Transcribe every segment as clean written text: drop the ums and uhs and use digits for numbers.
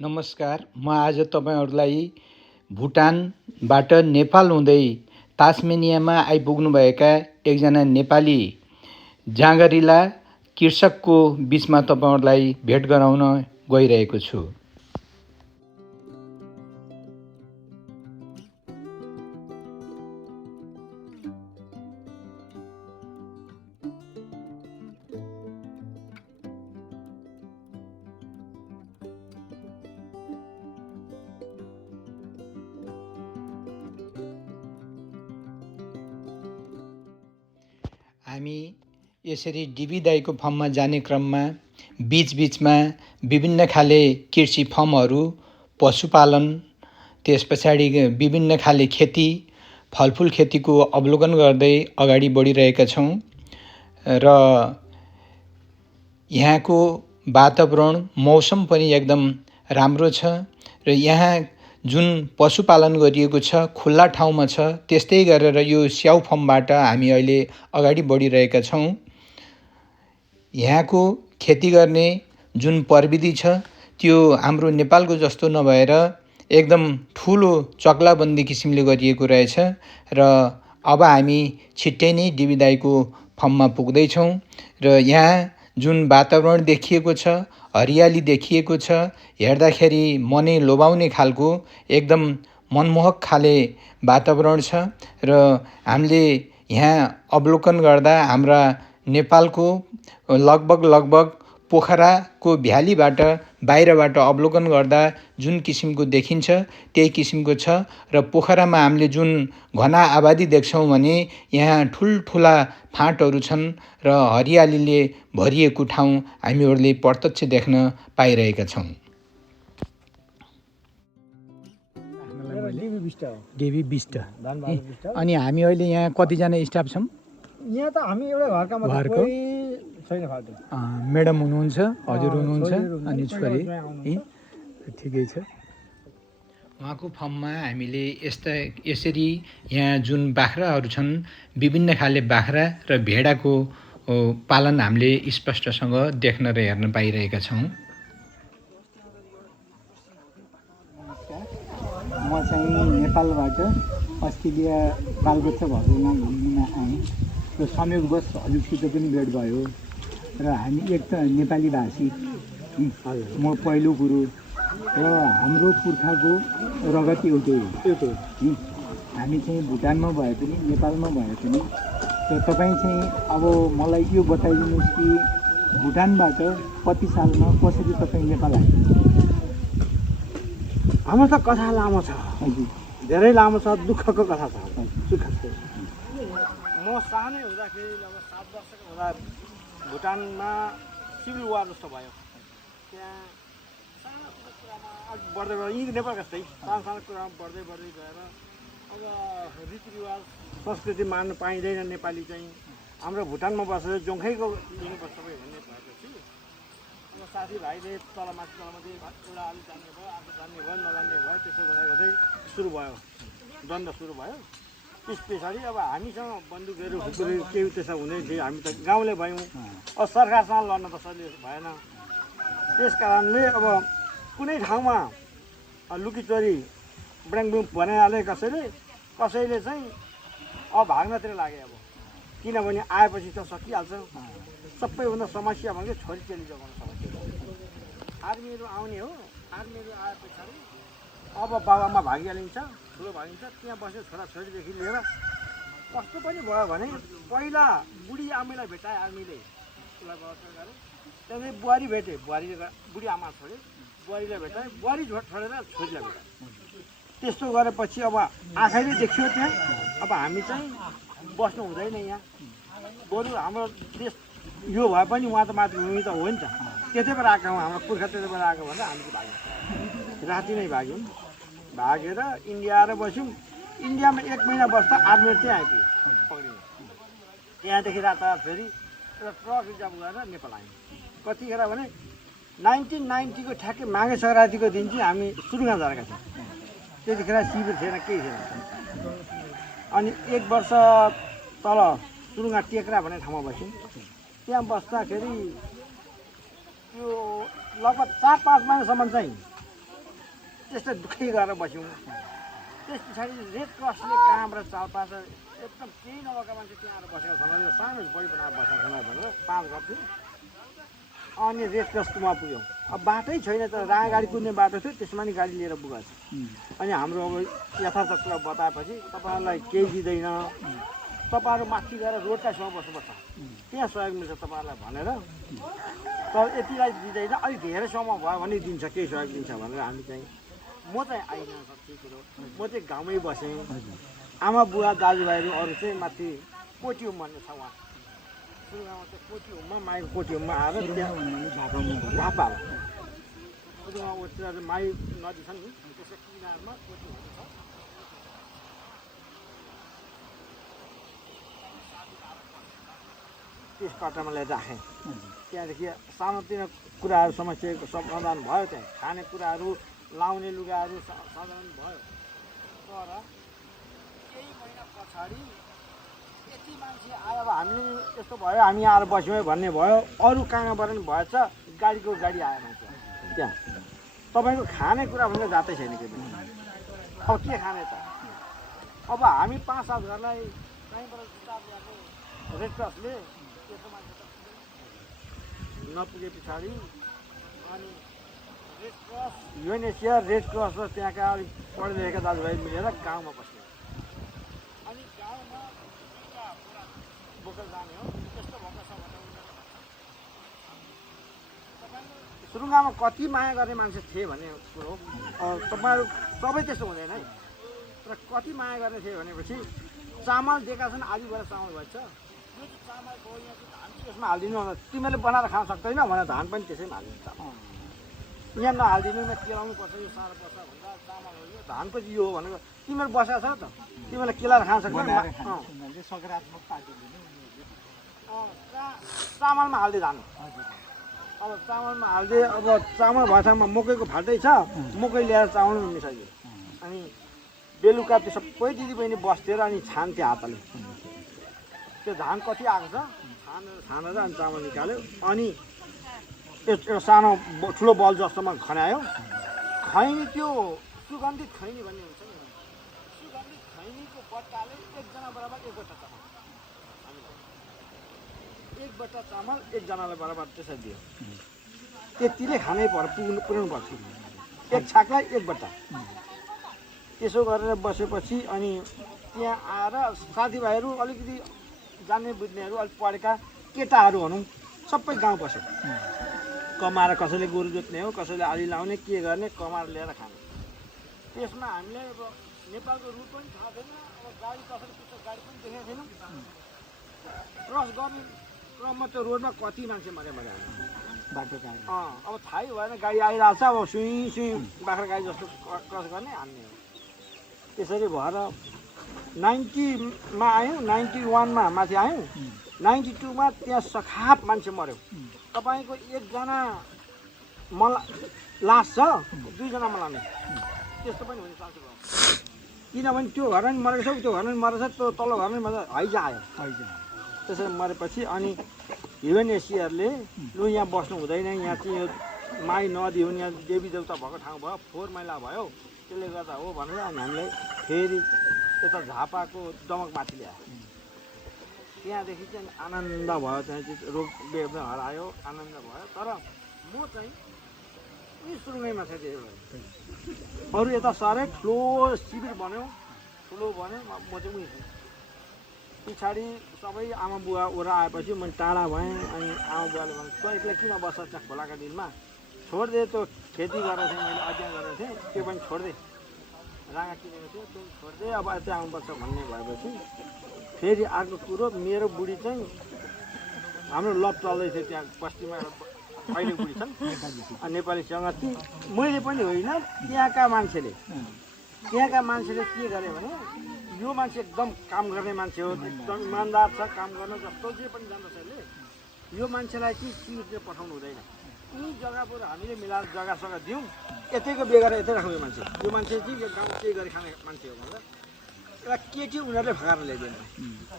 नमस्कार। म आज तपाईहरुलाई भुटानबाट नेपाल हुँदै तास्मेनियामा आइपुग्नुभएका एकजना नेपाली जाँगरिला कृषकको बीचमा तपाईहरुलाई भेट गराउन गइरहेको छु। हामी यसरी डिबी दाइको फर्ममा जाने क्रममा बीचबीचमा विभिन्न खाले कृषि फर्महरू, पशुपालन, त्यसपछाडि विभिन्न खाले खेती, फलफुल खेतीको अवलोकन गर्दै अगाडि बढिरहेका छौं र यहाँको वातावरण, मौसम पनि एकदम राम्रो छ र यहाँ जुन पशुपालन गरिएको छ खुल्ला ठाउँमा छ। त्यस्तै गरेर यो स्याउ फर्मबाट हामी अहिले अगाडि बढिरहेका छौं। यहाँको खेती गर्ने जुन प्रविधि छ त्यो हाम्रो नेपालको जस्तो नभएर एकदम ठूलो चक्लाबन्दी किसिमले गरिएको रहेछ र अब हामी छिट्टै नै डिबी दाइको फर्ममा पुग्दै छौं र यहाँ जुन वातावरण देखिएको छ, हरियाली देखिएको छ, हेर्दाखेरि मनै लोभाउने खालको एकदम मनमोहक खाले वातावरण छ र हामीले यहाँ अवलोकन गर्दा हाम्रा नेपालको लगभग पोखराको भ्यालीबाट बाहिरबाट अवलोकन गर्दा जुन किसिमको देखिन्छ त्यही किसिमको छ र पोखरामा हामीले जुन घना आबादी देख्छौं भने यहाँ ठूलठूला फाँटहरू छन् र हरियालीले भरिएको ठाउँ हामीहरूले प्रत्यक्ष देख्न पाइरहेका छौं। डेभी बिस्ट अनि हामी अहिले यहाँ कतिजना स्टाफ छौं? यहाँ त हामी एउटा घरका मात्र कोही छैन फाल्टु। म्याडम हुनुहुन्छ, हजुर हुनुहुन्छ अनि छोरी ठिकै छ। उहाँको फर्ममा हामीले यसरी यहाँ जुन बाख्राहरू छन् विभिन्न खाले बाख्रा र भेडाको पालन हामीले स्पष्टसँग देख्न र हेर्न पाइरहेका छौं। म चाहिँ नेपालबाट अस्ट्रेलिया बालबच्चा भएकोमा घुम्न आएँ र संयोगवश हजुरसित पनि भेट भयो र हामी एक त नेपाली भाषी म पहिलो कुरो र हाम्रो पुर्खाको रगत एउटै हो। हामी चाहिँ भुटानमा भए पनि नेपालमा भए पनि र तपाईँ चाहिँ अब मलाई यो बताइदिनुहोस् कि भुटानबाट कति सालमा कसरी तपाईँ नेपाल आए? हाम्रो त कथा लामो छ, धेरै लामो छ, दुःखको कथा छ। सुखको म सानै हुँदाखेरि लगभग 7 वर्षको हुँदा भुटानमा सिभिल वार जस्तो भयो। त्यहाँ सानो कुरामा अघि बढ्दै यहीँ नेपाल जस्तै सानो कुरामा बढ्दै गएर अब रीतिरिवाज संस्कृति मान्नु पाइँदैन। नेपाली चाहिँ हाम्रो भुटानमा बसेर जोङ्खैको लिनुपर्छ भन्ने भएपछि अब साथीभाइले तलमाथि एउटा अलिक जान्ने भयो, आफू जान्ने भयो, नजान्ने भयो, त्यसो गर्दै सुरु भयो, द्वन्द्व सुरु भयो। त्यस पछाडि अब हामीसँग बन्दुकहरू खुकुरी केही त्यसो हुँदै थियो। हामी त गाउँले भयौँ, अब सरकारसँग लड्न त सजिलो भएन। त्यस कारणले अब कुनै ठाउँमा लुकीचोरी ब्याङबुङ बनाइहाले कसैले चाहिँ अब भाग्नतिर लागे। अब किनभने आएपछि त सकिहाल्छ। सबैभन्दा समस्या भनेको छोरी चेली जोगाउनु समस्या। आर्मीहरू आउने हो, आर्मीहरू आए पछाडि अब बाबामा भागिहालिन्छ, ठुलो भागिन्छ। त्यहाँ बसेर छोराछोरीदेखि लिएर कस्तो पनि भयो भने पहिला बुढी आमैलाई भेटाए आर्मीले, उसलाई बलात्कार गरे। त्यहाँदेखि बुहारी भेटे, बुढी आमा छोडे, बुहारीलाई भेटाए, बुहारी छोडेर छोरीलाई भेटाए। त्यस्तो गरेपछि अब आँखाले देख्यो त्यहाँ। अब हामी चाहिँ बस्नु हुँदैन यहाँ, बरु हाम्रो देश यो भए पनि उहाँ त मातृभूमि त हो नि त। त्यतैबाट आएको हो, हाम्रो पुर्खा त्यतैबाट आएको भनेर हामी चाहिँ भाग्यौँ। राति नै भाग्यौँ, भागेर इन्डिया आएर बस्यौँ। इन्डियामा 1 महिना बस्दा आर्मीहरू चाहिँ आइपुग्यो पक्रिनु। त्यहाँदेखि रातारात फेरि एउटा ट्रक रिजर्भ गरेर नेपाल आयौँ। कतिखेर भने 1990 को ठ्याक्कै माघे सङ्क्रान्तिको दिन चाहिँ हामी सुरुङा झरेका थियौँ। त्यतिखेर शिविर थिएन, केही थिएन। अनि 1 वर्ष तल सुरुङा टेक्रा भन्ने ठाउँमा बस्यौँ। त्यहाँ बस्दाखेरि त्यो लगभग 4-5 महिनासम्म चाहिँ त्यस्तो दुःखै गरेर बस्यौँ। त्यस पछाडि रेड क्रसले कहाँबाट चाल पार्छ एकदम केही नभएका मान्छे त्यहाँ आएर बसेका छन् भनेर सानो बढी बनाएर बसेका छन् भनेर 5 घर थियो। अनि रेड क्रसकोमा पुग्यौँ। अब बाटै छैन त राँगागाडी कुद्ने बाटो थियो त्यसमा नि गाडी लिएर पुगेको छ। अनि हाम्रो अब यथार्थ कुरा बताएपछि तपाईँहरूलाई केही दिँदैन, तपाईँहरू माथि गएर रोडका छेउमा बस्नुपर्छ, त्यहाँ सहयोग मिल्छ तपाईँहरूलाई भनेर, तर यतिलाई दिँदैन, अलिक धेरै समय भयो भने दिन्छ, केही सहयोग दिन्छ भनेर हामी चाहिँ म चाहिँ आइन सक्छु कुरो। म चाहिँ गाउँमै बसेँ। आमा बुवा दाजुभाइहरू अरू चाहिँ माथि कोटियुम भन्ने छ उहाँ सुरुगाउँमा चाहिँ कोटियुममा माईको कोटियुममा आएर त्यहाँ झापा सुरुगाउँ उतिर माई नदी छ नि त्यसको किनारमा कोटियुमहरू छ। त्यस कट्टामा ल्याएर राखेँ। त्यहाँदेखि सानोतिनो कुराहरू समस्याको समाधान भयो। त्यहाँ खानेकुराहरू लाउने लुगाहरू साधारण भयो। तर केही महिना पछाडि यति मान्छे आयो, अब हामीले यस्तो भयो हामी आएर बस्यौँ है भन्ने भयो। अरू कहाँबाट पनि भएछ, गाडीको गाडी आयो मान्छे त्यहाँ। तपाईँको खानेकुरा भनेर जातै छैन के पनि। अब के खाने त? अब हामी 5-7 घरलाई कहीँबाट स्टाफ ल्याएको रेड क्रसले त्यस्तो मान्छे त नपुगे पछाडि अनि रेड क्रस युएनएचसिआर रेड क्रस र त्यहाँका अलिक पढे लेखेका दाजुभाइ मिलेर गाउँमा बस्यो। अनि गाउँमा दुईवटा कुरा बोकेर जाने हो। त्यस्तो भएको छ भने सुरुङामा कति माया गर्ने मान्छे थिए भन्ने कुरो हो। तपाईँहरू सबै त्यस्तो हुँदैन है, तर कति माया गर्ने थिए भनेपछि चामल दिएका छन्, आधी भएर चामल भएछ। यो चाहिँ चामल भयो, यहाँ चाहिँ धान चाहिँ यसमा हालिदिनु होला, तिमीले बनाएर खान सक्दैन भनेर धान पनि त्यसैमा हालिदिन्छ। यहाँ नहालिदिनु, यहाँ केलाउनु पर्छ, यो साह्रो पर्छ भन्दा चामल हो यो, धान पनि यो हो भनेर तिमीहरू बसेको छ त, तिमीलाई केलाएर खान सक्दैन। सकारात्मक पार्टी चामलमा हालिदिए धान। अब चामलमा हालिदिए, अब चामल भएको ठाउँमा मकैको फाल्टै छ, मकै ल्याएर चामलमा मिसाइदियो। अनि बेलुका त्यो सबै दिदीबहिनी बस्थ्यो र अनि छान्थ्यो हातले। त्यो धान कति आएको छ छानेर अनि चामल निकाल्यो। अनि एउटा सानो ठुलो बल जस्तोमा खन्यायो। खैनी त्यो सुगन्धित खैनी भन्ने हुन्छ नि, सुगन्धित खैनीको बट्टाले 1 जना बराबर 1 बट्टा चामल, हामीलाई 1 बट्टा चामल 1 जनालाई बराबर त्यसरी दियो। त्यतिले खानै पुर्याउनु पर्छ, 1 छाकलाई 1 बट्टा। त्यसो गरेर बसेपछि अनि त्यहाँ आएर साथीभाइहरू अलिकति जान्ने बुझ्नेहरू अलिक पढेका केटाहरू भनौँ सबै गाउँ बस्यो। कमाएर कसैले गोरु जोत्ने हो, कसैले आली लाउने, के गर्ने, कमाएर ल्याएर खाने। त्यसमा हामीले अब नेपालको रुट पनि थाहा छैन, अब गाडी कसरी पुग्छ गाडी पनि देखेको छैनौँ। क्रस गर्ने क्रममा त्यो रोडमा कति मान्छे मऱ्यो भने बाटो काट्यो। अब थाहै भएन, गाडी आइरहेको छ, अब सुई सुई बाख्रा गाई जस्तो क्रस गर्ने हान्ने हो। त्यसरी भएर 90मा आयौँ, 91मा माथि आयौँ, 92मा त्यहाँ सखाप मान्छे मऱ्यो। तपाईँको 1 जना लास छ, 2 जना मलाउने त्यस्तो पनि हुने चान्स भयो। किनभने त्यो घरमा पनि मरेको छ, त्यो घरमा पनि मरेको छ, त्यो तल्लो घरमा पनि मरेको, हैजा आयो। त्यसरी मरेपछि अनि युएनएचसिआरले लु यहाँ बस्नु हुँदैन, यहाँ चाहिँ यो माई नदी हुन्, यहाँ देवी देवता भएको ठाउँ भयो, फोहोर मैला भयो, त्यसले गर्दा हो भनेर अनि हामीलाई फेरि यता झापाको दमकमाथि ल्यायो। त्यहाँदेखि चाहिँ आनन्द भयो, त्यहाँ चाहिँ रोग बेग हरायो, आनन्द भयो। तर म चाहिँ उही सुरुङैमा थिएँ त्यही भएर। अरू यता साह्रै ठुलो शिविर बन्यो, ठुलो बन्यो, म चाहिँ उही थिएँ। पछाडि सबै आमा बुवा ओरा आएपछि म टाढा भएँ। अनि आमा बुवाले भने तँ एक्लै किन बस्छ त्यहाँ खोलाका दिनमा, छोडिदिए। त्यो खेती गरेको थिएँ मैले, अध्ययन गरेको थिएँ, त्यो पनि छोडिदिएँ। राँगा किनेको थियो त्यो छोडिदिएँ, अब यतै आउनुपर्छ भन्ने भएपछि फेरि अर्को कुरो, मेरो बुढी चाहिँ हाम्रो लप चल्दै थियो त्यहाँ बस्तीमा, एउटा अहिले बुढी छन् नेपाली सङ्गति। मैले पनि होइन, त्यहाँका मान्छेले के गरे भने यो मान्छे एकदम काम गर्ने मान्छे हो, एकदम इमान्दार छ, काम गर्न जस्तो जे पनि जान्दछ यसले, यो मान्छेलाई चाहिँ सिट पठाउनु हुँदैन। यी जग्गाबाट हामीले मिलाएर जग्गा दिउँ, यतैको बेगर यतै राख्नु। यो मान्छे चाहिँ यो गाउँ केही गरी खाने मान्छे हो भनेर एउटा केटी उनीहरूले भगाएर ल्याइदिएन।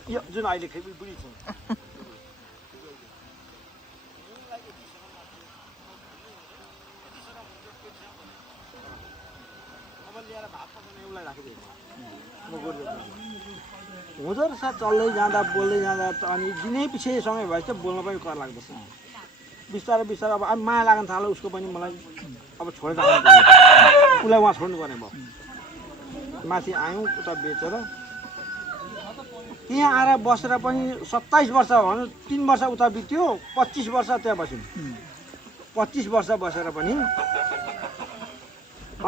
यो जुन अहिले बुढी छ उसलाई राखिदिएको म गरिदिएको हुँदो रहेछ चल्दै जाँदा बोल्दै जाँदा अनि दिनै पछि समय भएपछि बोल्न पनि कर लाग्दछ बिस्तारै बिस्तारै अब माया लाग्न थाल्यो उसको पनि मलाई अब छोडेर उसलाई उहाँ छोड्नुपर्ने भयो माथि आयौँ उता बेचेर त्यहाँ आएर बसेर पनि 27 वर्ष भनौँ 3 वर्ष उता बित्यो 25 वर्ष त्यहाँ बस्यौँ 25 वर्ष बसेर पनि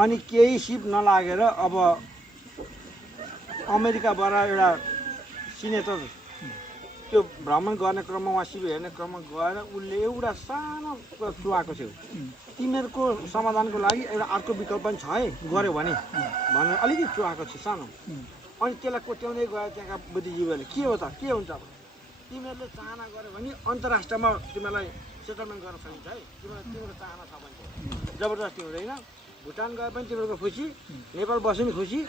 अनि केही सिप नलागेर अब अमेरिकाबाट एउटा सिनेटर त्यो भ्रमण गर्ने क्रममा उहाँ शिविर हेर्ने क्रममा गएर उसले एउटा सानो चुहाएको थियो तिमीहरूको समाधानको लागि एउटा अर्को विकल्प पनि छ है गऱ्यो भने भनेर अलिकति चुहाएको थियो सानो अनि त्यसलाई कोट्याउँदै गयो त्यहाँका बुद्धिजीवीहरूले के हो त के हुन्छ अब तिमीहरूले चाहना गऱ्यो भने अन्तर्राष्ट्रमा तिमीलाई सेटलमेन्ट गर्न सकिन्छ है तिम्रो चाहना छ भने जबरजस्ती हुँदैन भुटान गए पनि तिमीहरूको खुसी नेपाल बस्यो नि खुसी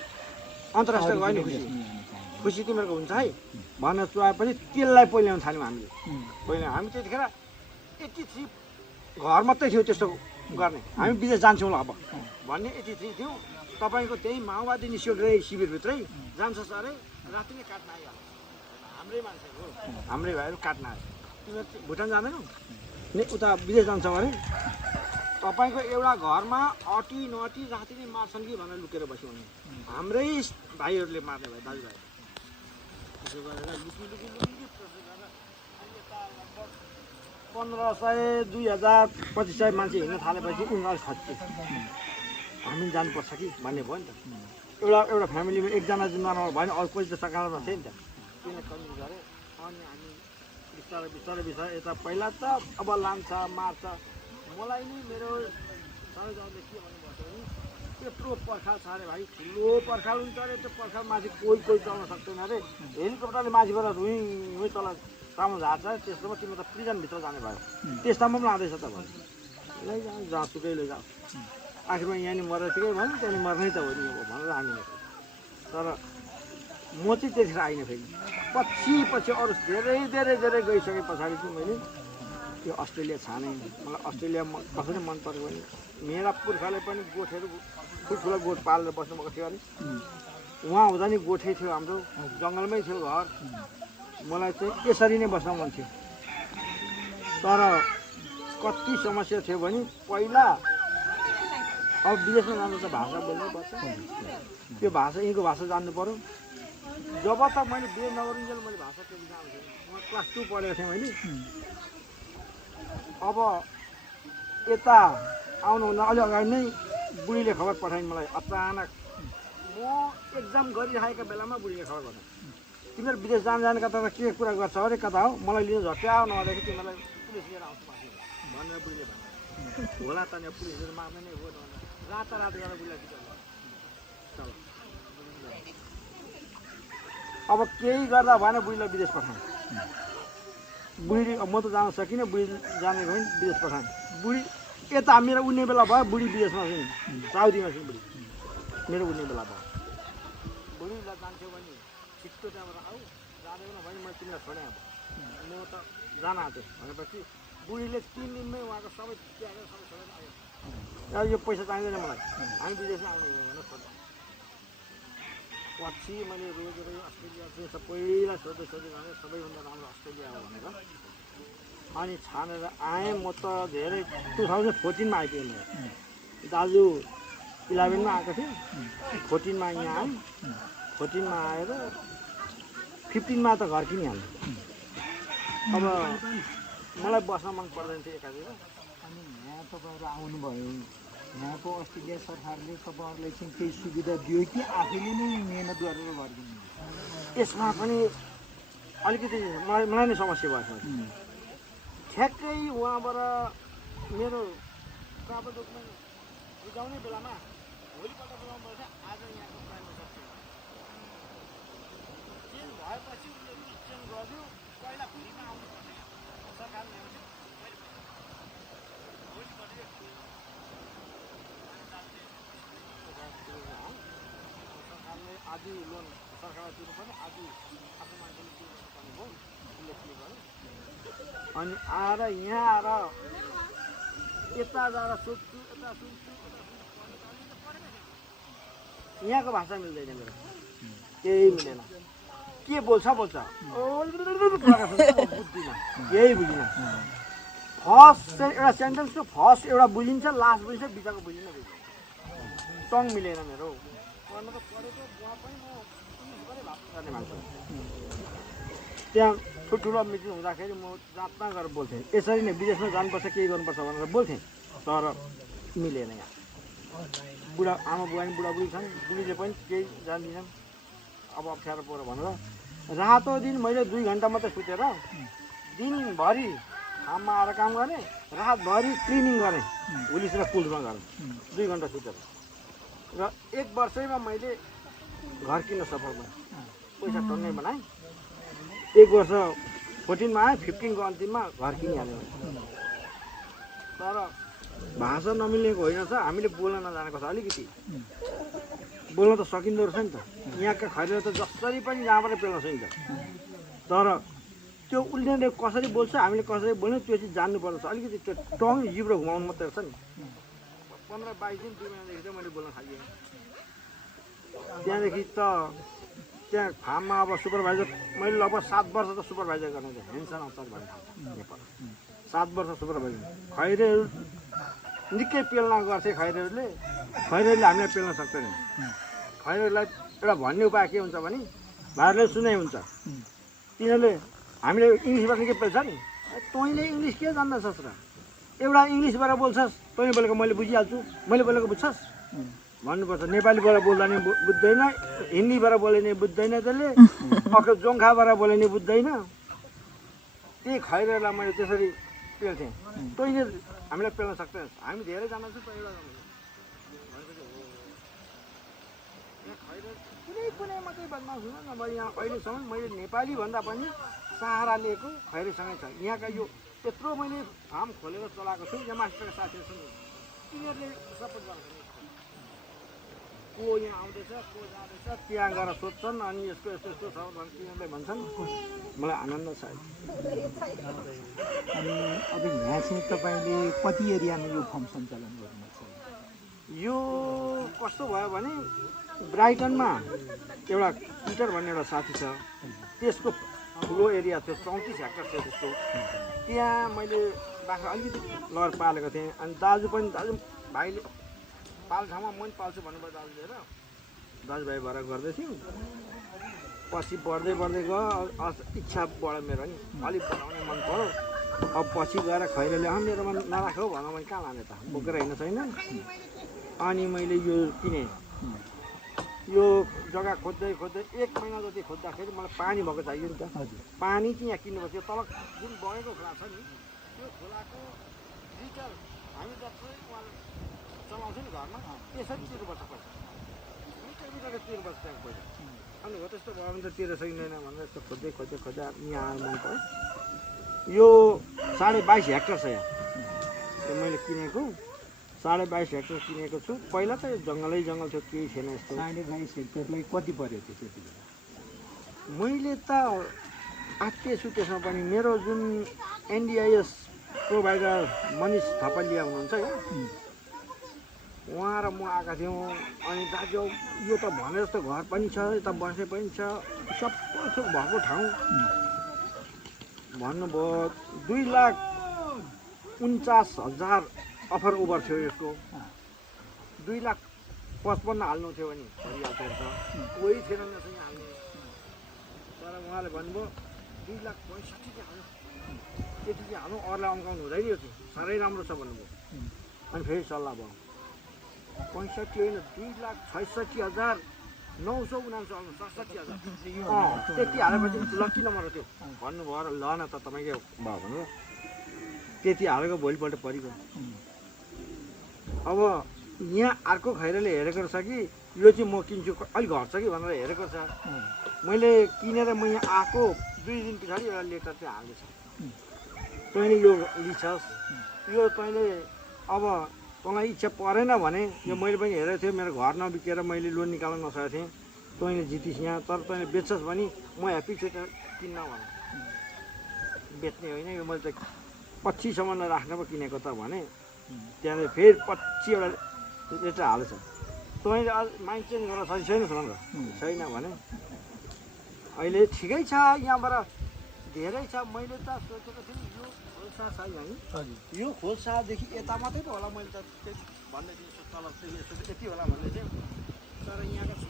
अन्तर्राष्ट्र गयो नि खुसी खुसी तिमीहरूको हुन्छ है भनेर चुहाए पनि त्यसलाई पहिल्याउन थाल्यौँ हामीले पहिला हामी त्यतिखेर 83 घर मात्रै थियो त्यस्तो गर्ने हामी विदेश जान्छौँ ल अब भन्ने 83 थियौँ तपाईँको त्यही माओवादी निस्कियो शिविरभित्रै जान्छ सर राति नै काट्न आइहाल्छ हाम्रै मान्छेहरू हाम्रै भाइहरू काट्न आयो तिमीहरू भुटान जाँदैनौ नि उता विदेश जान्छ अरे तपाईँको एउटा घरमा अटी नटी राति नै मार्छन् कि भनेर लुकेर बस्यौँ हामी हाम्रै भाइहरूले मार्ने भयो दाजुभाइ त्यसो गरेर लुकी 1500 2000 2500 मान्छे हिँड्न थालेपछि उनीहरू खच्चे हामी जानुपर्छ कि भन्ने भयो नि त एउटा फ्यामिलीमा एकजना जिम्मामा भयो भने अरू कोही त सकालमा थिए नि त त्यसलाई कन्भिन्स गरे अनि हामी बिस्तारै बिस्तारै बिस्तारै यता पहिला त अब लान्छ मार्छ मलाई नि मेरो सरकारले के भन्नुभएको भने त्यत्रो पर्खाल छ अरे भाइ ठुलो पर्खाल हुन्छ अरे त्यो पर्खाल माथि कोही चल्न सक्दैन अरे हेलिकप्टरले माथिबाट रुई तल सामु झार्छ त्यस्तोमा तिम्रो त प्रिजनभित्र जाने भयो त्यस्तामा पनि लाँदैछ त भन्यो लैजाऊ जहाँसुकै लैजाऊ आखिरमा यहाँनिर मरेर ठिकै भन्यो त्यहाँनिर मर्नै त हो नि भनेर हामी तर म चाहिँ त्यतिखेर आइनँ फेरि पछि अरू धेरै गइसके पछाडि चाहिँ मैले यो अस्ट्रेलिया छाने मलाई अस्ट्रेलिया कसरी मन पऱ्यो भने मेरा पुर्खाले पनि गोठहरू ठुल्ठुलो गोठ पालेर बस्नुभएको थियो अरे उहाँ हुँदा नि गोठै थियो हाम्रो जङ्गलमै थियो घर मलाई चाहिँ यसरी नै बस्न मन थियो तर कति समस्या थियो भने पहिला अब विदेशमा जानु त भाषा बोल्नै पर्छ त्यो भाषा यहीँको भाषा जान्नु पऱ्यो जब त मैले बिहे नगरुन्जेल मैले भाषा त्यो जान्थेँ म क्लास 2 पढेको थिएँ मैले अब यता आउनुभन्दा अलि अगाडि नै बुढीले खबर पठाइन् मलाई अचानक म एक्जाम गरिरहेको बेलामा बुढीले खबर पठाइन् तिमीहरू विदेश जाने कता के कुरा गर्छ अरे कता हो मलाई लिन झट्टै आऊ नभएदेखि तिमीलाई पुलिस लिएर आउँछु माथि भनेर बुढीले भन्यो होला त यहाँ पुलिसहरू मार्ने नै हो रातारात गरेर बुढीलाई चल अब केही गर्दा भएन बुढीलाई विदेश पठाएँ बुढी म त जान सकिनँ बुढी जाने भयो विदेश पठाएँ बुढी यता मेरो उड्ने बेला भयो बुढी विदेशमा छ साउदीमा छ बुढी मेरो उड्ने बेला भयो बुढीलाई जान्थ्यो भने छिट्टो त्यहाँबाट आऊ जाँदैन भने मैले तिमीलाई छोडेँ अब म त जान आँटेँ भनेपछि बुढीले 3 दिनमै उहाँको सबै त्यागेर सबै छोडेर आयो यो पैसा चाहिँदैन मलाई हामी विदेशमा आउने हो भनेर छोड्दा पछि मैले रोजेर अस्ट्रेलिया चाहिँ सबैलाई सोध्दै भनेर सबैभन्दा राम्रो अस्ट्रेलिया हो भनेर अनि छानेर आएँ म त धेरै 2014मा आइपुगेँ मेरो दाजु 11मा आएको थियो 14मा यहाँ आएँ 14मा आएर 15मा त घर किनिहाल्नु अब मलाई बस्न मन पर्दैन थियो एकातिर अनि यहाँ तपाईँहरू आउनुभयो यहाँको अस्ट्रेलिया सरकारले तपाईँहरूलाई चाहिँ केही सुविधा दियो कि आफैले नै मेहनत गरेर गरिदिनु यसमा पनि अलिकति मलाई नै समस्या भएको ठ्याक्कै उहाँबाट मेरो कागज डकुमेन्ट बुझाउने बेलामा भोलिपल्ट बोलाउनु पर्छ आज यहाँको प्राइम मिनिस्टर चेन्ज भएपछि उसले चेन्ज गरिदियो पहिला भोलिमा आउनु पर्छ सरकारले सरकारले आधी लोन सरकारलाई तिर्नुपर्ने आधी आफ्नो मान्छेले तिर्नुपर्ने भयो उसले के गर्यो अनि आएर यहाँ आएर यता जाँदा सोध्छु यता सुन्छु यहाँको भाषा मिल्दैन मेरो, केही मिलेन। के बोल्छ बुझ्दिनँ, केही बुझिनँ। फर्स्ट एउटा सेन्टेन्सको फर्स्ट एउटा बुझिन्छ, लास्ट बुझिन्छ, बिचको बुझिन। टङ मिलेन मेरो। पढ्न त पढेको बुवा पनि म इङ्ग्लिसबाटै भाषा गर्ने मान्छे। त्यहाँ ठुल्ठुलो मिटिङ हुँदाखेरि म जातमा गएर बोल्थेँ, यसरी नै विदेशमा जानुपर्छ केही गर्नुपर्छ भनेर बोल्थेँ, तर मिलेन। यहाँ बुढा आमा बुवा नि बुढाबुढी छन्, बुढीले पनि केही जान्दिनन्, अब अप्ठ्यारो पऱ्यो भनेर रातो दिन मैले 2 घन्टा मात्रै सुतेर दिनभरि फार्ममा आएर काम गरेँ, रातभरि क्लिनिङ गरेँ, पुलिस र पुलमा गरेँ 2 घन्टा सुतेर। र 1 वर्षैमा मैले घर किन्न सफल भएँ, पैसा टन्नै बनाएँ। 1 वर्ष 14 मा आएँ, 15 को अन्तिममा घर किनिहालेँ। तर भाषा नमिल्नेको होइन छ, हामीले बोल्न नजानेको छ। अलिकति बोल्न त सकिँदो रहेछ नि त। यहाँका खैरेर त जसरी पनि जहाँबाट पेल्न सकिन्छ, तर त्यो उसले कसरी बोल्छ, हामीले कसरी बोल्ने त्यो चाहिँ जान्नुपर्ने छ। अलिकति त्यो टङ जिब्रो घुमाउनु मात्रै रहेछ नि। 15-22 दिन 2 महिनादेखि चाहिँ मैले बोल्न थालेँ। त्यहाँदेखि त त्यहाँ फार्ममा अब सुपरभाइजर मैले लगभग 7 वर्ष त सुपरभाइजर गर्ने थिएँ। हेन्सन अफसर भन्ने ठाउँ नेपाल 7 वर्ष सुपरभाइजर। खैरेहरू निकै पेल्न गर्थे खैरेहरूले हामीलाई पेल्न सक्दैन। खैरेहरूलाई एउटा भन्ने उपाय के हुन्छ भने भाइहरूले सुनाइ हुन्छ, तिनीहरूले हामीले इङ्ग्लिसबाट निकै पेल्छ नि, तैँले इङ्ग्लिस के जान्दछस् र, एउटा इङ्ग्लिसबाट बोल्छस्, तैँले बोलेको मैले बुझिहाल्छु, मैले बोलेको बुझ्छस् भन्नुपर्छ। नेपालीबाट बोल्दा नि बुझ्दैन, हिन्दीबाट बोले नि बुझ्दैन, त्यसले अरू जोङ्खाबाट बोले नि बुझ्दैन। त्यही खैरेहरूलाई मैले त्यसरी पेल्थेँ। तैँले हामीलाई पेल्न सक्दैन, हामी धेरैजना छौँ, तँ एउटा कुनै मात्रै बदमास हुन नभए यहाँ अहिलेसम्म मैले नेपाली भन्दा पनि सहारा लिएको खैरेसँगै छ। यहाँका यो यत्रो मैले फार्म खोलेर चलाएको छु, यहाँ मास्टरका साथीहरू छन्, तिनीहरूले सपोर्ट गर्छ। को यहाँ आउँदैछ, को जाँदैछ, त्यहाँ गएर सोध्छन्, अनि यस्तो यस्तो यस्तो छ भने तिनीहरूले भन्छन्। मलाई आनन्द छ। अनि अब यहाँ चाहिँ तपाईँले कति एरियामा यो फर्म सञ्चालन गर्नुहुन्छ? यो कस्तो भयो भने ब्राइटनमा एउटा पिटर भन्ने एउटा साथी छ, त्यसको ठुलो एरिया थियो, 34 हेक्टर थियो त्यसको। त्यहाँ मैले बाख्रा अलिकति लर पालेको थिएँ। अनि दाजु भाइले पाल्ने ठाउँमा म पनि पाल्छु भन्नुभयो दाजुले, र दाजुभाइ भएर गर्दैथ्यौँ। पछि बढ्दै गयो, इच्छा बढ्यो मेरो नि, अलिक बढाउने मन पऱ्यो। अब पछि गएर खैरेले मेरोमा नराखौ भनौँ, मैले कहाँ लाने त, बोकेर हिँड्न छैन। अनि मैले यो किनेँ। यो जग्गा खोज्दै 1 महिना जति खोज्दाखेरि मलाई पानी भएको चाहियो नि त। पानी चाहिँ यहाँ किन्नुपर्छ। तल जुन बगेको खोला छ नि, त्यो खोलाको लिटर हामी जसरी उहाँले चलाउँछ नि घरमा, त्यसरी तिर्नुपर्छ पैसा। मिटर तिर्नुपर्छ त्यहाँको पैसा। अनि हो त्यस्तो भयो भने त तिर्न सकिँदैन भनेर यस्तो खोज्दै यहाँ आएर मन पऱ्यो। यो 22.5 हेक्टर छ यहाँ, त्यो मैले किनेको 22.5 हेक्टर किनेको छु। पहिला त यो जङ्गल थियो, केही थिएन यस्तो। 22.5 हेक्टरलाई कति पऱ्यो त्यो त्यति बेला? मैले त आत्तिएछु त्यसमा पनि। मेरो जुन NDIS प्रोभाइडर मनिष थपलिया हुनुहुन्छ है, उहाँ र म आएका थियौँ। अनि दाजु यो त भने जस्तो घर पनि छ, यता बस्ने पनि छ, सबै थोक भएको ठाउँ भन्नुभयो। 2,49,000 अफर ओभर थियो यसको। 2,55,000 हाल्नु थियो भने भइहाल्थ्यो त, कोही थिएन मसँग हाल्ने। तर उहाँले भन्नुभयो 2,65,000 चाहिँ हाल्नु, त्यति चाहिँ हाल्नु, अरूलाई अम्काउनु हुँदैन, यो चाहिँ साह्रै राम्रो छ भन्नुभयो। अनि फेरि सल्लाह भयो। 65 होइन, 2,66,999 67,000 त्यति हालेपछि लक्की नम्बर थियो भन्नुभयो। र ल न त तपाईँकै भयो भनेर त्यति हालेको भोलिपल्ट परिगयो। अब यहाँ अर्को खैरेले हेरेको रहेछ कि यो चाहिँ म किन्छु, अलिक घट्छ कि भनेर हेरेको छ। मैले किनेर म यहाँ आएको 2 दिन पछाडि एउटा लेटर चाहिँ हालेछ, तैँले यो लिछस्, यो तैँले अब तँलाई इच्छा परेन भने, यो मैले पनि हेरेको थिएँ, मेरो घर नबिकेर मैले लोन निकाल्न नसकेको थिएँ, तैँले जितिस् यहाँ, तर तैँले बेच्छस् भने म ह्याप्पी छु किन्न भने। बेच्ने होइन, यो मैले त 25सम्म राख्न पो किनेको त भने। त्यहाँदेखि फेरि 25 एउटा लेटर हालेछ। तैँले माइन्ड चेन्ज गर्न सही छैन भन छैन भने अहिले ठिकै छ यहाँबाट धेरै छ मैले त सोचेको थिएँ यो खोल्सा छ है यो खोल्सादेखि यता मात्रै त होला मैले त भन्दै थिएँ तल यति होला भन्दै थिएँ तर यहाँको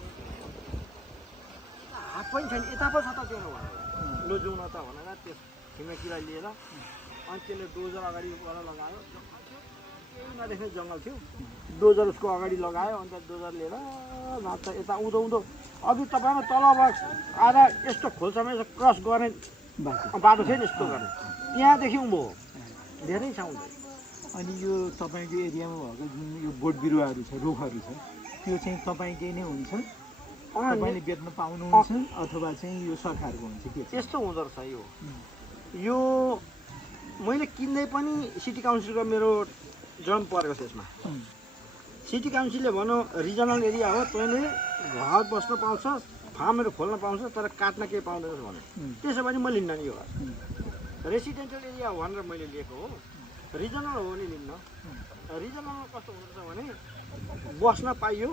हात पनि छैन यता पो छ त त्यो भनेर लजाउन त भनेर त्यो छिमेकीलाई लिएर अनि त्यसले डोजर अगाडि लगायो केही नदेख्ने जङ्गल थियो डोजर उसको अगाडि लगायो अन्त डोजर लिएर नाच्छ यता उँधो उँधो अघि तपाईँमा तलबाट आएर यस्तो खोल्सामा यसो क्रस गर्ने बाटो थियो नि यस्तो गर्ने त्यहाँदेखि उँभो हो धेरै छ उँधो अनि यो तपाईँको एरियामा भएको जुन यो बोट बिरुवाहरू छ रुखहरू छ त्यो चाहिँ तपाईँकै नै हुन्छ तपाईँले बेच्न पाउनुहुन्छ अथवा चाहिँ यो सरकारको हुन्छ के यस्तो हुँदो रहेछ यो मैले किन्दै पनि सिटी काउन्सिलको मेरो जन्म परेको छ यसमा सिटी काउन्सिलले भनौँ रिजनल एरिया हो तैँले घर बस्न पाउँछ फार्महरू खोल्न पाउँछ तर काट्न केही पाउँदैन भने त्यसो भने म लिन्न नि यो रेसिडेन्सियल एरिया हो भनेर मैले लिएको हो रिजनल हो भने लिन्न रिजनलमा कस्तो हुँदो रहेछ भने बस्न पाइयो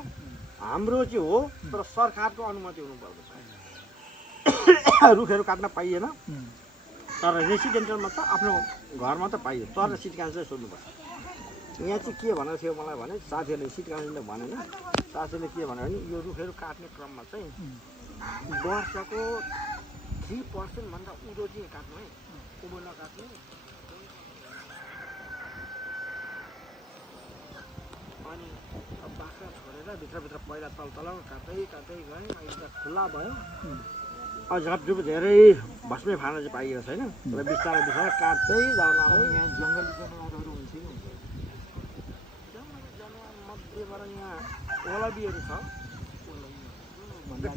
हाम्रो चाहिँ हो तर सरकारको अनुमति हुनुपर्दछ रुखहरू काट्न पाइएन तर रेसिडेन्सियलमा त आफ्नो घरमा त पाइयो तर सिटी काउन्सिलले सोध्नुपर्छ यहाँ चाहिँ के भनेको थियो मलाई भने साथीहरूले सिटी काउन्सिलले भनेन साथीले के भन्यो भने यो रुखहरू काट्ने क्रममा चाहिँ वर्षको 3% भन्दा उँधो चाहिँ काट्नु है उँभो नकाट्ने अनि बाख्रा छोडेर भित्रभित्र पहिला तल काट्दै गएँ अहिले त खुल्ला भयो झपझुप धेरै भस्मै फार्न चाहिँ पाइएको छैन र बिस्तारै काट्दै जान यहाँ जङ्गली जनावरहरू हुन्छ कि हुन्छ जङ्गली जनावर मध्येबाट यहाँ ओलाबीहरू छ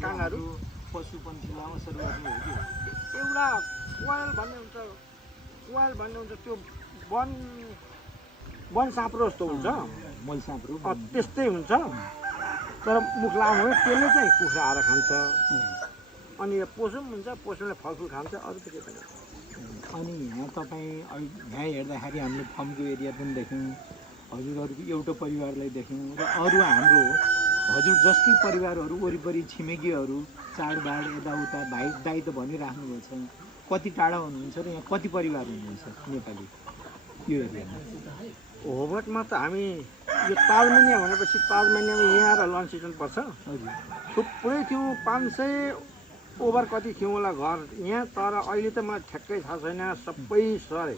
काँगाहरू पशुपन्छी लामसहरू गर्नु हो कि एउटा कोयल भन्ने हुन्छ त्यो वन साँप्रो जस्तो हुन्छ मल साँप्रो त्यस्तै हुन्छ तर मुख लामो त्यसले चाहिँ कुखुरा आएर खान्छ अनि यो पोसुम हुन्छ पोसुमले फलफुल खान्छ अरू त के पनि अनि यहाँ तपाईँ यहाँ हेर्दाखेरि हामीले फर्मको एरिया पनि देख्यौँ हजुरहरूको एउटा परिवारलाई देख्यौँ र अरू हाम्रो हजुर जस्तै परिवारहरू वरिपरि छिमेकीहरू चाडबाड यताउता भाइ दाइ त भनिराख्नुभएको छ कति टाढा हुनुहुन्छ र यहाँ कति परिवार हुनुहुन्छ नेपाली यो एरियामा होबर्टमा त हामी यो तालमेनिया भनेपछि तालमेनियामा यहाँ र लन सिजन पर्छ थुप्रै थियौँ 500 ओभर कति थियौँ होला घर यहाँ तर अहिले त मलाई ठ्याक्कै थाहा छैन सबै सरे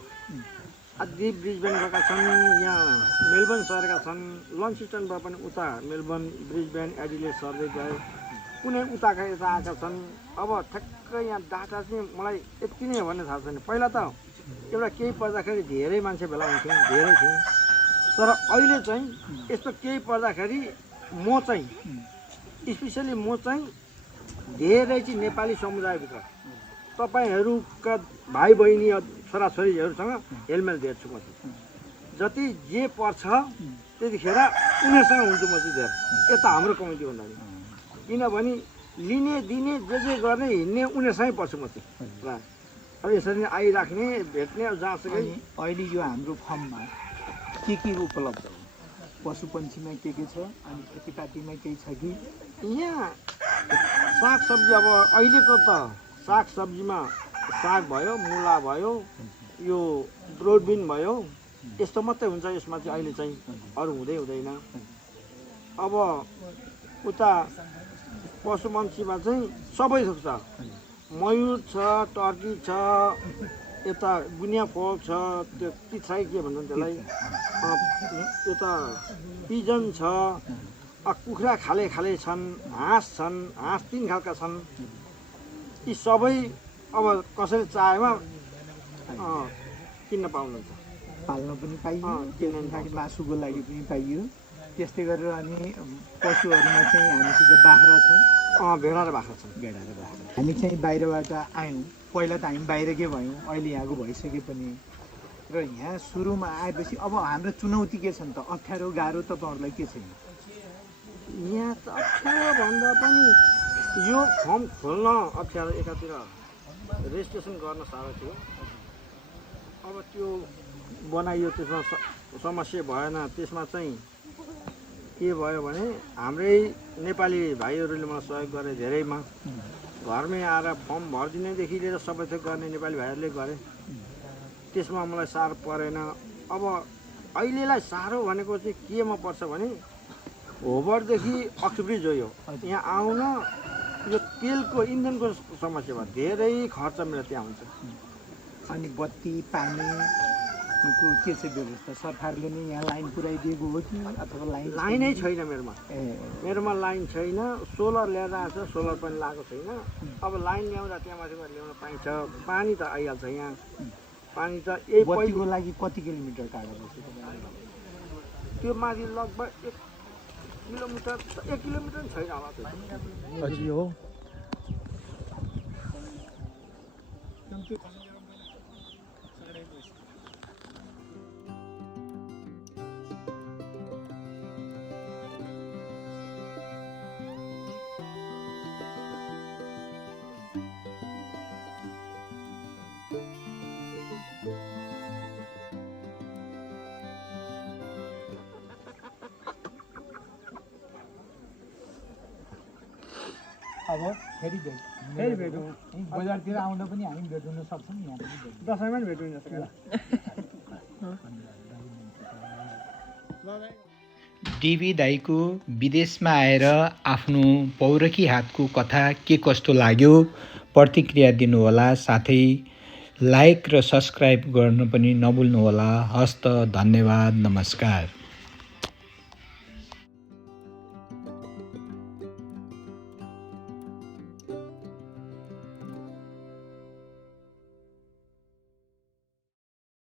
आदि ब्रिजबेन गएका छन् यहाँ मेलबर्न सरेका छन् लन सिजनबाट पनि उता मेलबर्न ब्रिजबेन एडिलेड सर्दै गए कुनै उताका यता आएका छन् अब ठ्याक्कै यहाँ डाटा चाहिँ मलाई यति नै हो भन्ने थाहा छैन पहिला त एउटा केही पर्दाखेरि धेरै मान्छे भेला हुन्थ्यौँ धेरै थियौँ तर अहिले चाहिँ यस्तो केही पर्दाखेरि म चाहिँ स्पेसली म चाहिँ धेरै चाहिँ नेपाली समुदायभित्र तपाईँहरूका भाइ बहिनी छोराछोरीहरूसँग हेलमेल धेर्छु म चाहिँ जति जे पर्छ त्यतिखेर उनीहरूसँग हुन्छु म चाहिँ धेर यता हाम्रो कमिटी भन्दा किनभने लिने दिने जे गर्ने हिँड्ने उनीहरूसँगै पर्छु म चाहिँ र अब यसरी नै आइराख्ने भेट्ने जहाँसुकै अहिले यो हाम्रो फर्ममा के उपलब्ध हो पशुपन्छीमा के छ अनि खेतीपातीमा केही छ कि यहाँ सागसब्जी अब अहिलेको त सागसब्जीमा साग भयो मुला भयो यो ब्रोडबिन भयो यस्तो मात्रै हुन्छ यसमा चाहिँ अहिले चाहिँ अरू हुँदैन अब उता पशुपन्छीमा चाहिँ सबै थोक छ मयूर छ टर्की छ यता गुनिया फोक छ त्यो तित्राई के भन्छ त्यसलाई यता पिजन छ कुखुरा खाले छन् हाँस 3 खालका छन् यी सबै अब कसैले चाहेमा किन्न पाउनुहुन्छ पाल्न पनि पाइयो किनभने मासुको लागि पनि पाइयो त्यस्तै गरेर अनि पशुहरूमा चाहिँ हामीसित बाख्रा छ भेडा र बाख्रा छन् हामी चाहिँ बाहिरबाट आयौँ पहिला त हामी बाहिरकै भयौँ अहिले यहाँको भइसके पनि र यहाँ सुरुमा आएपछि अब हाम्रो चुनौती के छ नि त अप्ठ्यारो गाह्रो तपाईँहरूलाई के छ यहाँ त अप्ठ्यारो भन्दा पनि यो फर्म खोल्न अप्ठ्यारो एकातिर रेजिस्ट्रेसन गर्न साह्रो थियो अब त्यो बनाइयो त्यसमा समस्या भएन त्यसमा चाहिँ के भयो भने हाम्रै नेपाली भाइहरूले मलाई सहयोग गरे धेरैमा घरमै आएर फर्म भरिदिनेदेखि लिएर सबै थोक गर्ने नेपाली भाइहरूले गरे त्यसमा मलाई साह्रो परेन अब अहिलेलाई साह्रो भनेको चाहिँ केमा पर्छ भने होबरदेखि अक्सब्रिज हो यो यहाँ आउन यो तेलको इन्धनको समस्या भयो धेरै खर्च मेरो त्यहाँ हुन्छ अनि बत्ती पानीको के छ व्यवस्था सरकारले नै यहाँ लाइन पुऱ्याइदिएको हो कि अथवा लाइनै छैन मेरोमा ए मेरोमा लाइन छैन सोलर ल्याएर आएको छ सोलर पनि लगाएको छैन अब लाइन ल्याउँदा त्यहाँ माथि ल्याउन पाइन्छ पानी त आइहाल्छ यहाँ पानी त यही बत्तीको लागि कति किलोमिटर टाढा बस्यो त्यो माथि लगभग 1 किलोमिटर 1 किलोमिटर पनि छैन होला त्यो हजुर हो अब फेरि भेटौँ बजारतिर आउँदा पनि हामी भेट हुन सक्छौँ यहाँ पनि भेट दसैँमा पनि भेट्नु डिभी दाईको विदेशमा आएर आफ्नो पौरखी हातको कथा के कस्तो लाग्यो प्रतिक्रिया दिनुहोला साथै लाइक र सब्सक्राइब गर्न पनि नभुल्नुहोला हस्त धन्यवाद नमस्कार।